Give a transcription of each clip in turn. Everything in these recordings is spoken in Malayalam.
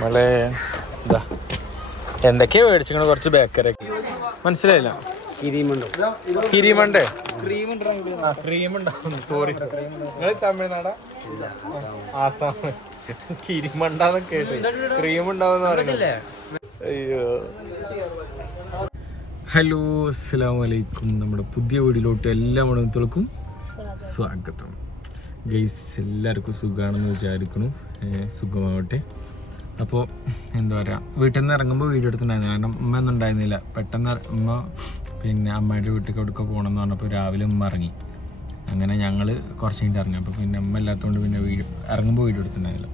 നമ്മളെ ഇതാ എന്തൊക്കെയാ മേടിച്ചിങ്ങനെ കുറച്ച് ബേക്കറി മനസ്സിലായില്ല. കിരിമണ്ടേ? കിരീമുണ്ടേ. ക്രീം ഉണ്ടാവും സോറി നിങ്ങൾ തമിഴ്നാടാ? ആസാം. കിരിമണ്ടാന്ന് കേട്ടു. ക്രീം ഉണ്ടാവും പറയുന്നത് അയ്യോ. ഹലോ അസ്സാം വലൈക്കും നമ്മുടെ പുതിയ വീടിലോട്ട് എല്ലാ മണത്തുകൾക്കും സ്വാഗതം. ഗൈസ് എല്ലാവർക്കും സുഖമാണെന്ന് വിചാരിക്കണു സുഖമാവട്ടെ. അപ്പോൾ എന്താ പറയുക വീട്ടിൽ നിന്ന് ഇറങ്ങുമ്പോൾ വീഡിയോ എടുത്തിട്ടുണ്ടായിരുന്നു. കാരണം ഉമ്മ ഒന്നും ഉണ്ടായിരുന്നില്ല. പെട്ടെന്ന് ഉമ്മ പിന്നെ അമ്മയുടെ വീട്ടിലേക്ക് എവിടെയൊക്കെ പോകണം എന്ന് പറഞ്ഞപ്പോൾ രാവിലെ ഉമ്മ ഇറങ്ങി. അങ്ങനെ ഞങ്ങൾ കുറച്ച് കഴിഞ്ഞിട്ട് ഇറങ്ങി. അപ്പോൾ പിന്നെ ഉമ്മ ഇല്ലാത്തതുകൊണ്ട് പിന്നെ വീഡിയോ ഇറങ്ങുമ്പോൾ വീഡിയോ എടുത്തിട്ടുണ്ടായില്ല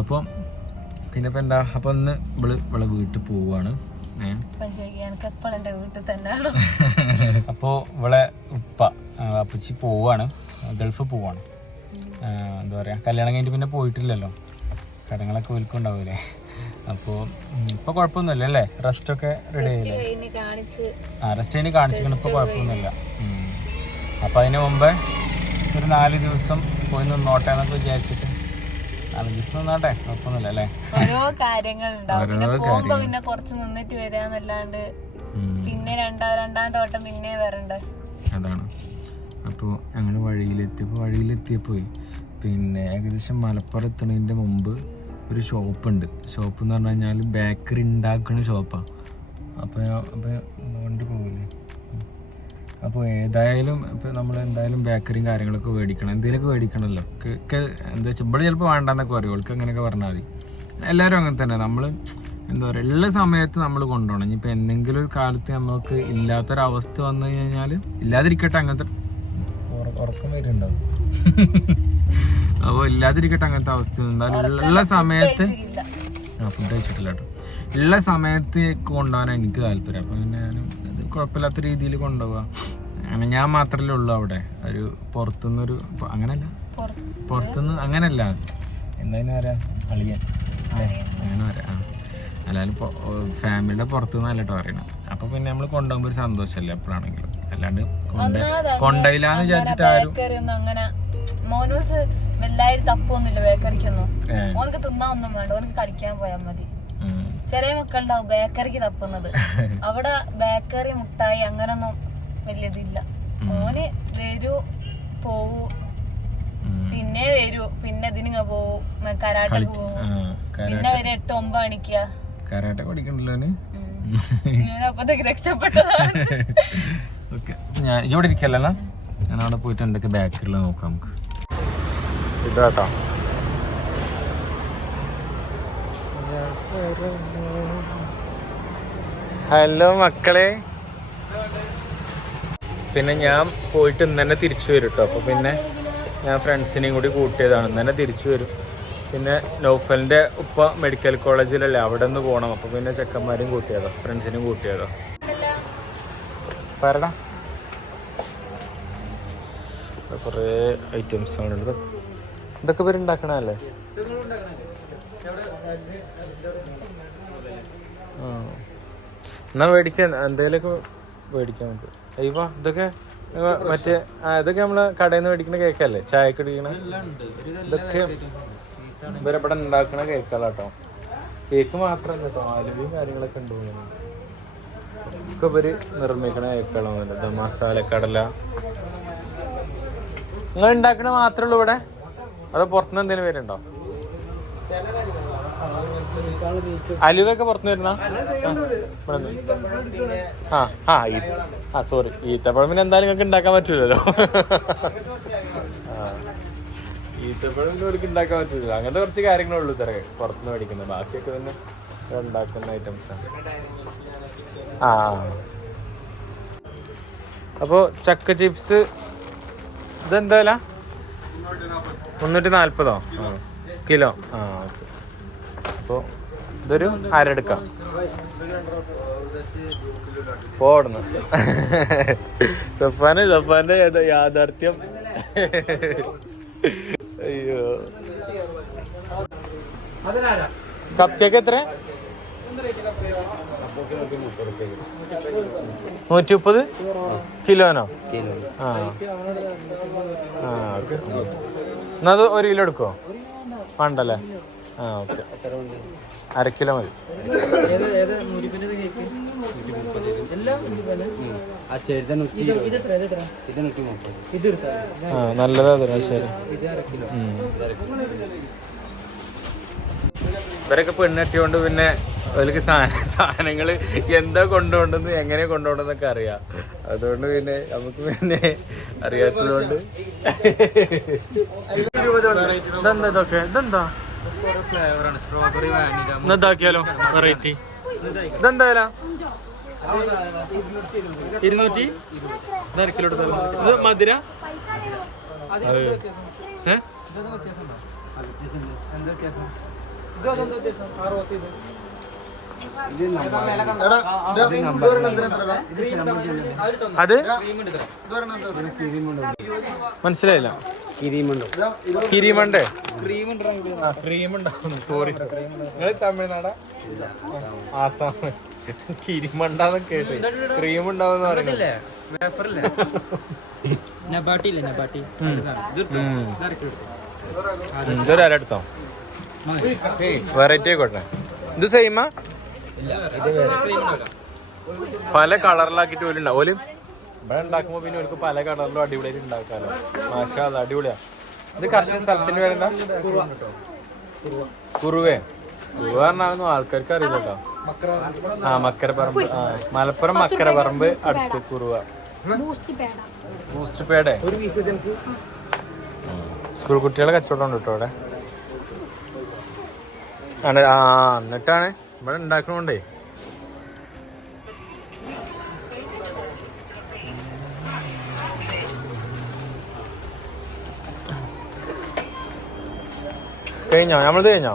അപ്പോൾ പിന്നെ ഇപ്പം എന്താ? അപ്പോൾ ഒന്ന് ഇവൾ ഇവളെ വീട്ടിൽ പോവുകയാണ് അപ്പോൾ ഇവളെ ഉപ്പ അപ്പച്ചി പോവാണ്. ഗൾഫ് പോവാണ്. എന്താ പറയുക കല്യാണം കഴിഞ്ഞിട്ട് പിന്നെ പോയിട്ടില്ലല്ലോ. കടങ്ങളൊക്കെ വിൽക്കുണ്ടാവൂലേ അപ്പോൾ ഇപ്പോൾ കുഴപ്പമൊന്നുമില്ല അല്ലേ? റെസ്റ്റൊക്കെ റെഡി ആയില്ലേ? ആ റെസ്റ്റ് കഴിഞ്ഞ് കാണിച്ചിരിക്കണം ഇപ്പോൾ കുഴപ്പമൊന്നുമില്ല. അപ്പോൾ അതിന് മുമ്പേ ഒരു നാല് ദിവസം പോയി നിന്നോട്ടെ എന്നൊക്കെ വിചാരിച്ചിട്ട് നാല് ദിവസം നിന്നോട്ടെ. കുഴപ്പമൊന്നുമില്ല അല്ലേ? ഓരോ പിന്നെ കുറച്ച് നിന്നിട്ട് വരാന്നല്ലാണ്ട്. പിന്നെ രണ്ടാ രണ്ടാമത്തെ വട്ടം പിന്നെ വരണ്ടേ. അതാണ്. അപ്പോൾ ഞങ്ങൾ വഴിയിലെത്തിയപ്പോൾ വഴിയിലെത്തിയപ്പോൾ പിന്നെ ഏകദേശം മലപ്പുറം എത്തുന്നതിന്റെ മുമ്പ് ഒരു ഷോപ്പുണ്ട്. ഷോപ്പ് എന്ന് പറഞ്ഞു കഴിഞ്ഞാൽ ബേക്കറി ഉണ്ടാക്കുന്ന ഷോപ്പാണ് അപ്പോൾ അപ്പോൾ കൊണ്ട് പോകില്ലേ അപ്പോൾ ഏതായാലും ഇപ്പോൾ നമ്മൾ എന്തായാലും ബേക്കറിയും കാര്യങ്ങളൊക്കെ മേടിക്കണം എന്തെങ്കിലുമൊക്കെ മേടിക്കണമല്ലോ ക്ക്- ക്ക് എന്താ വെച്ചാൽ ഇവിടെ ചിലപ്പോൾ വേണ്ടെന്നൊക്കെ പറയും. ഓൾക്ക് അങ്ങനെയൊക്കെ പറഞ്ഞാൽ മതി. എല്ലാവരും അങ്ങനെ തന്നെ. നമ്മൾ എന്താ പറയുക ഉള്ള സമയത്ത് നമ്മൾ കൊണ്ടുപോകണം ഇനിയിപ്പോൾ എന്തെങ്കിലും ഒരു കാലത്ത് നമുക്ക് ഇല്ലാത്തൊരവസ്ഥ വന്നു കഴിഞ്ഞാൽ ഇല്ലാതിരിക്കട്ടെ അങ്ങനത്തെ ഉറ- ഉറക്കം വരുന്നുണ്ടാവും. അപ്പോൾ ഇല്ലാതിരിക്കട്ടെ അങ്ങനത്തെ അവസ്ഥ എന്തായാലും ഉള്ള സമയത്ത് ആ ഫുഡ് കഴിച്ചിട്ടില്ല കേട്ടോ. ഉള്ള സമയത്ത് കൊണ്ടുപോകാനാണ് എനിക്ക് താല്പര്യം. അപ്പം പിന്നെ ഞാൻ കുഴപ്പമില്ലാത്ത രീതിയിൽ കൊണ്ടുപോവാ. അങ്ങനെ ഞാൻ മാത്രമല്ലേ ഉള്ളൂ അവിടെ. ഒരു പുറത്തുനിന്നൊരു അങ്ങനല്ല. പുറത്ത് പുറത്തുനിന്ന് അങ്ങനല്ല. എന്തായാലും പറയാ അളിയൻ. അല്ലേ? അങ്ങനെ പറയാം ആ. അല്ലാതെ ഫാമിലിയുടെ പുറത്തുനിന്നല്ല കേട്ടോ പറയണ അപ്പൊ പിന്നെ നമ്മൾ കൊണ്ടുപോകുമ്പോൾ ഒരു സന്തോഷമല്ലേ എപ്പോഴാണെങ്കിലും? അല്ലാണ്ട് കൊണ്ട ഒന്നാമത് കൊണ്ടുപോയില്ലാന്ന് വിചാരിച്ചിട്ട് ആരും അങ്ങനെ മോനൂസ് വല്ലായി തപ്പൊന്നുമില്ല ബേക്കറിക്കൊന്നും. ഓനക്ക് തിന്നാ ഒന്നും വേണ്ട ഓനക്ക് കളിക്കാൻ പോയാൽ മതി. ചെറിയ മക്കളുണ്ടാവും ബേക്കറിക്ക് തപ്പുന്നത്. അവിടെ ബേക്കറി മുട്ടായി അങ്ങനൊന്നും വലിയതില്ല. ഓന് വരൂ പോവൂ. പിന്നെ വരൂ പിന്നെ ഇതിന് പോവും. കരാട്ടക്ക് പോവും. പിന്നെ ഒരു എട്ട് ഒമ്പത് മണിക്കാ. കരാട്ടെ പഠിക്കണ്ടല്ലോ ഞാൻ അപ്പത്തേക്ക് രക്ഷപ്പെട്ടതാണ്. ഓക്കെ. ഞാൻ ഇവിടെ ഇരിക്കല്ലോ? ഞാൻ അവിടെ പോയിട്ട് എന്തൊക്കെ ബാക്കിൽ നോക്കാം നമുക്ക്. ഇതാട്ടോ ഹലോ മക്കളെ. പിന്നെ ഞാൻ പോയിട്ട് ഇന്ന് തന്നെ തിരിച്ചു വരും കേട്ടോ അപ്പോൾ പിന്നെ ഞാൻ ഫ്രണ്ട്സിനെയും കൂടി കൂട്ടിയതാണ്. ഇന്ന് തന്നെ തിരിച്ചു വരും. പിന്നെ നൗഫലിന്റെ ഉപ്പ മെഡിക്കൽ കോളേജിലല്ലേ അവിടെ നിന്ന് പോകണം അപ്പോൾ പിന്നെ ചെക്കന്മാരെയും കൂട്ടിയതോ. ഫ്രണ്ട്സിനെയും കൂട്ടിയതോ. പറടാ കുറേ ഐറ്റംസ് ആണ് ഇതൊക്കെ പേര് ഉണ്ടാക്കണല്ലേ എന്നാ മേടിക്കാൻ എന്തേലൊക്കെ മേടിക്കാം നമുക്ക് അയ്യോ ഇതൊക്കെ മറ്റേ ആ ഇതൊക്കെ നമ്മൾ കടയിൽ നിന്ന് മേടിക്കുന്ന കേക്കല്ലേ? ചായക്ക് അടിക്കണ ഇതൊക്കെ ഇവരിവിടെ ഉണ്ടാക്കണ കേക്കല്ല കേട്ടോ. കേക്ക് മാത്രമല്ല കേട്ടോ ആലുവയും കാര്യങ്ങളൊക്കെ ഉണ്ട്. ഒക്കെ ഇവർ നിർമ്മിക്കണ കേക്കുകളാണ് മസാല കടല നിങ്ങൾ ഉണ്ടാക്കണ മാത്രമേ ഉള്ളൂ ഇവിടെ? അതോ പുറത്തുനിന്ന് എന്തെങ്കിലും വരുന്നുണ്ടോ? അലുവൊക്കെ പുറത്തുനിന്ന് വരുന്ന? ആ ആ ഈ- ആ സോറി ഈത്തപ്പഴം പിന്നെ എന്തായാലും നിങ്ങൾക്ക് ഉണ്ടാക്കാൻ പറ്റൂലല്ലോ. ആ. ഈത്തപ്പഴം ഇവർക്ക് ഉണ്ടാക്കാൻ പറ്റൂല അങ്ങനത്തെ കുറച്ച് കാര്യങ്ങളുള്ളൂ ഇത്ര പുറത്തുനിന്ന് മേടിക്കുന്നത്. ബാക്കിയൊക്കെ തന്നെ ഉണ്ടാക്കുന്ന ആണ്. ആ അപ്പോൾ ചക്ക ചിപ്സ് ഇതെന്തായാലും മുന്നൂറ്റി നാൽപ്പതോ ആ കിലോ. ആ ഓക്കെ. അപ്പോൾ ഇതൊരു അരെടുക്കാം. പോടുന്നു സഫാന് സഫാന്റെ യഥ- യാഥാർത്ഥ്യം. അയ്യോ. കപ്പ് കേക്ക് എത്ര നൂറ്റി മുപ്പത് കിലോനോ ആ. ആ ഓക്കെ. എന്നാ അത് ഒരു കിലോ എടുക്കോ വേണ്ടല്ലേ? ആ ഓക്കെ. അര കിലോ മതി. ആ നല്ലതാ തരാം ശരി. ഇവരൊക്കെ പെണ്ണെട്ടിയോണ്ട് പിന്നെ അവർക്ക് സാധന സാധനങ്ങൾ എന്താ കൊണ്ടുപോകണ്ടെന്ന് എങ്ങനെ കൊണ്ടുപോകണ്ടെന്നൊക്കെ അറിയാം. അതുകൊണ്ട് പിന്നെ നമുക്ക് പിന്നെ അറിയാത്തതുകൊണ്ട്. ഇതെന്താ ഇതൊക്കെ? ഇതെന്താ? സ്ട്രോബെറി ഇതാക്കിയാലോ വെറൈറ്റി? ഇതെന്താ ഇരുന്നൂറ്റി? കിലോ? ഇത് മധുര? ഏ? അത്? മനസ്സിലായില്ല. കിരിമണ്ടേ ആ ക്രീം ഉണ്ടാവും സോറി നിങ്ങൾ തമിഴ്നാടാ? ആസാം. കിരിമണ്ടാന്ന് കേട്ട്. ക്രീം ഉണ്ടാവും പറയുന്നത് നബാട്ടി. ഇല്ലേ നബാട്ടി ഇതൊരു അര എടുത്തോ? വെറൈറ്റി ആയിക്കോട്ടെ ഇത് സെയിമാ? പല കളറിലാക്കിട്ട് പോലും ഉണ്ടാവും. ഓലും ഇവിടെ ഉണ്ടാക്കുമ്പോ പിന്നെ ഓർക്ക് പല കളറിലും അടിപൊളിയായിട്ട് ഉണ്ടാക്കാലോ. മാഷാ അത് അടിപൊളിയാ. ഇത് കറക്റ്റ് സ്ഥലത്തിന് വരുന്ന കുറുവേ. കുറുവ പറഞ്ഞാൽ ആൾക്കാർക്ക് അറിയില്ല കേട്ടോ ആ മക്കരപ്പറമ്പ് ആ മലപ്പുറം മക്കരപ്പറമ്പ് അടുത്ത് കുറുവ. ബൂസ്റ്റ് പേടെ സ്കൂൾ കുട്ടികളെ കച്ചവടം ഉണ്ട് കേട്ടോ അവിടെ. ആ എന്നിട്ടാണ്? ഇവിടെ ഉണ്ടാക്കണോണ്ടേ? കഴിഞ്ഞോ? നമ്മളത് കഴിഞ്ഞോ?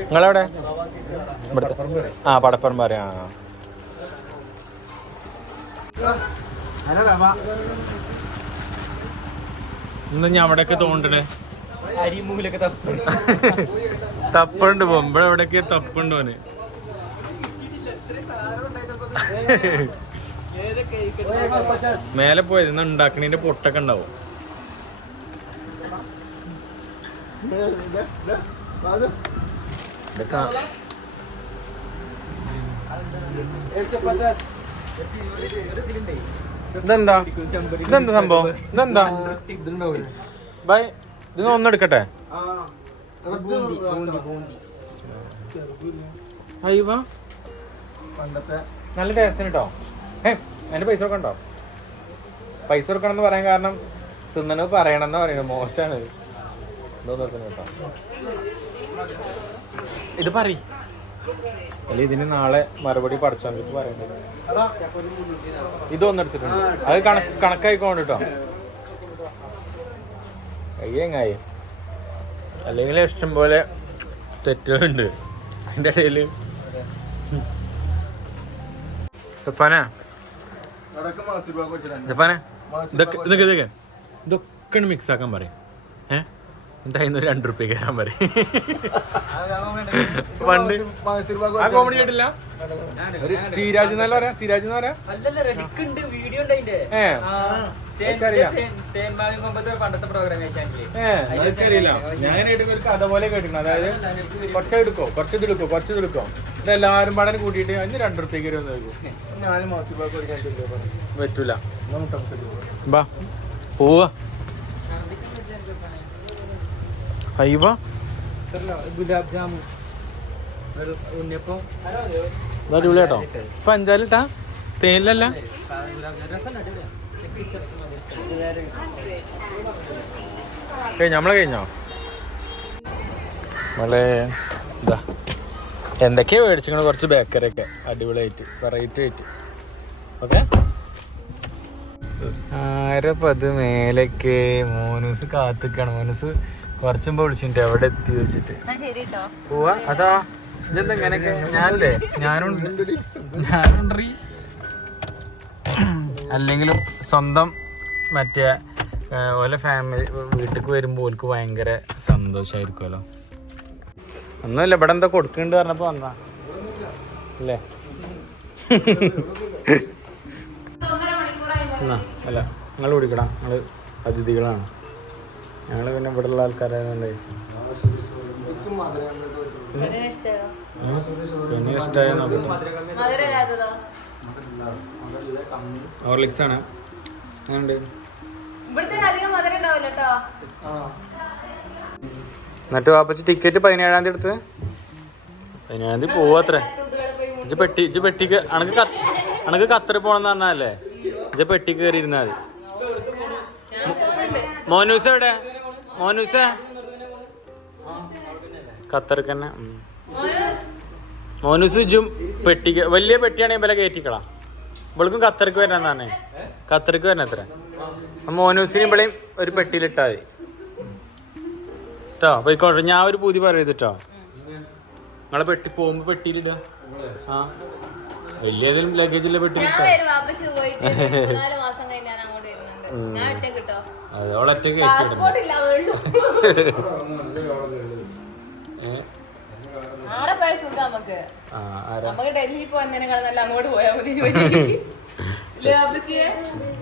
നിങ്ങളെവിടെ? ആ പടപ്പറമ്പ് പറയാ ആ. ഇന്ന് ഞാൻ അവിടെയൊക്കെ തോണ്ടണേ. അരിമൂലൊക്കെ തപ്പ് തപ്പുണ്ട് പോകുമ്പോ എവിടെയൊക്കെ തപ്പുണ്ട് ഓന് മേലെ പോയത് ഇന്ന് ഉണ്ടാക്കണേന്റെ പൊട്ടൊക്കെ ഉണ്ടാവും. ഇതൊക്കെ ഇതെന്താ? ഇതെന്താ സംഭവം? ഇതെന്താ? ബൈ ഇത് ഒന്നെടുക്കട്ടെ നല്ല ടേസ്റ്റ് കേട്ടോ ഏ എന്റെ പൈസ കൊടുക്കണ്ടോ? പൈസ കൊടുക്കണം എന്ന് പറയാൻ കാരണം തിന്നണത് പറയണം എന്ന് പറയുന്നത് മോശമാണ് നിർത്തുന്നു കേട്ടോ. ഇത് പറ അല്ല ഇതിന് നാളെ മറുപടി പഠിച്ചാൽ പറയുന്നത് ഇതൊന്നും എടുത്തിട്ടുണ്ട്. അത് കണക്ക് കണക്കായിക്കോണ്ട് കേട്ടോ അയ്യങ്ങായി അല്ലെങ്കിൽ ഇഷ്ടം പോലെ തെറ്റുകളുണ്ട്. അതിന്റെ ഇടയിൽ ജപ്പാനാ ജപ്പാനാ ഇതൊക്കെ ഇതൊക്കെ ഇതൊക്കെ മിക്സ് ആക്കാൻ പറയും. ഏഹ് അതിന് രണ്ട് റുപ്യ കയറാൻ പറയും. പണ്ട് ആ കോമഡി കേട്ടില്ല? ഒരു സിരാജ് എന്നല്ല പറയാ? സിരാജ് എന്ന് പറയാ? അല്ലല്ല റെഡിക്കുണ്ട് വീഡിയോ ഉണ്ട് അതിന്റെ. ആ, തേ- എനിക്കറിയാം. തേ- തേന്മാവിൻ കൊമ്പത്തെ പണ്ടത്തെ പ്രോഗ്രാം ഏഷ്യാനിലെ ഏ എനിക്കറിയില്ല. ഞാൻ ഒരു കഥ പോലെ കേട്ടിട്ടുണ്ട്. അതായത് കുറച്ച് എടുക്കോ? കുറച്ച് ഇത് എടുക്കോ? കുറച്ച് ഇത് എടുക്കോ? ഇത് എല്ലാവരും പാടനെ കൂട്ടിയിട്ട് അതിന് രണ്ട് റുപ്യക്ക് വന്നു പറ്റൂല. പോവാ. അയ്യവ ഗുലാബ് ജാമുൻ. ഉണ്ണിയപ്പം. അടിപൊളിയാട്ടോ. ഇപ്പൊ അഞ്ചാലിട്ടാ തേനിലല്ല? നമ്മളെ കഴിഞ്ഞോ? നമ്മളെ എന്താ എന്തൊക്കെയാ മേടിച്ചിങ്ങനെ കുറച്ച് ബേക്കറി ഒക്കെ. അടിപൊളിയായിട്ട് വെറൈറ്റി ആയിട്ട്. ഓക്കെ? ആരപ്പത് മേലേക്ക് മോനൂസ് കാത്തിക്കാണ്. മോനൂസ് കുറച്ചുമ്പോ വിളിച്ചിട്ട് എവിടെ എത്തി വെച്ചിട്ട് പോവാ? അതാ. ഇതെന്താ ഇങ്ങനെയൊക്കെ? ഞാനല്ലേ? ഞാനുണ്ട്. ഞാനുണ്ട് അല്ലെങ്കിലും സ്വന്തം മറ്റേ ഓലെ ഫാമിലി വീട്ടിലേക്ക് വരുമ്പോൾ ഓൽക്ക് ഭയങ്കര സന്തോഷമായിരിക്കുമല്ലോ ഒന്നുമില്ല ഇവിടെ എന്താ കൊടുക്കുന്നുണ്ട് പറഞ്ഞപ്പോ വന്നാ. അല്ലേ? എന്നാ അല്ല നിങ്ങൾ കുടിക്കടാ. നിങ്ങൾ അതിഥികളാണ്. ഞങ്ങൾ പിന്നെ ഇവിടെ ഉള്ള ആൾക്കാരായതുകൊണ്ടേ പിന്നെ ഇഷ്ടമായ ഹോർലിക്സ് ആണ് കേട്ടോ എന്നിട്ട് വാപ്പച്ച് ടിക്കറ്റ് പതിനേഴാം തീയതി എടുത്ത് പതിനേഴാം തീയതി പോവാത്രേ ഇജ്ജ് പെട്ടി ഇജ്ജ് പെട്ടിക്ക് അണക്ക് അണക്ക് ഖത്തറിൽ പോണെന്ന് പറഞ്ഞാലേ ഇജ്ജ് പെട്ടി കയറി ഇരുന്നാൽ മതി മോനൂസ് എവിടെ? മോനൂസ്? ഖത്തർക്ക് തന്നെ. മോനൂസ്. ജും പെട്ടിക്ക് വലിയ പെട്ടിയാണെങ്കിൽ വില കയറ്റിക്കളാം ഇവൾക്കും ഖത്തർക്ക് വരണം എന്നാണ്. ഖത്തർക്ക് വരണം എത്ര? മോനൂസിന് ഇവളെയും ഒരു പെട്ടിയിലിട്ടാൽ മതി. കേട്ടോ പോയിക്കോട്ടെ ഞാൻ ഒരു പൂതി പറയരുത് കേട്ടോ നിങ്ങളെ പെട്ടി പോകുമ്പോ പെട്ടിയിലിടുക ആ. വലിയ ഏതെങ്കിലും ലഗേജിലെ ഞാൻ പെട്ടിയിലിട്ടോ അത് ഇല്ല അതുള്ളൂ ആടെ പോയ സുഖം നമുക്ക്. നമുക്ക് ഡൽഹിയിൽ പോകാൻ തന്നെ അങ്ങോട്ട് പോയാൽ മതി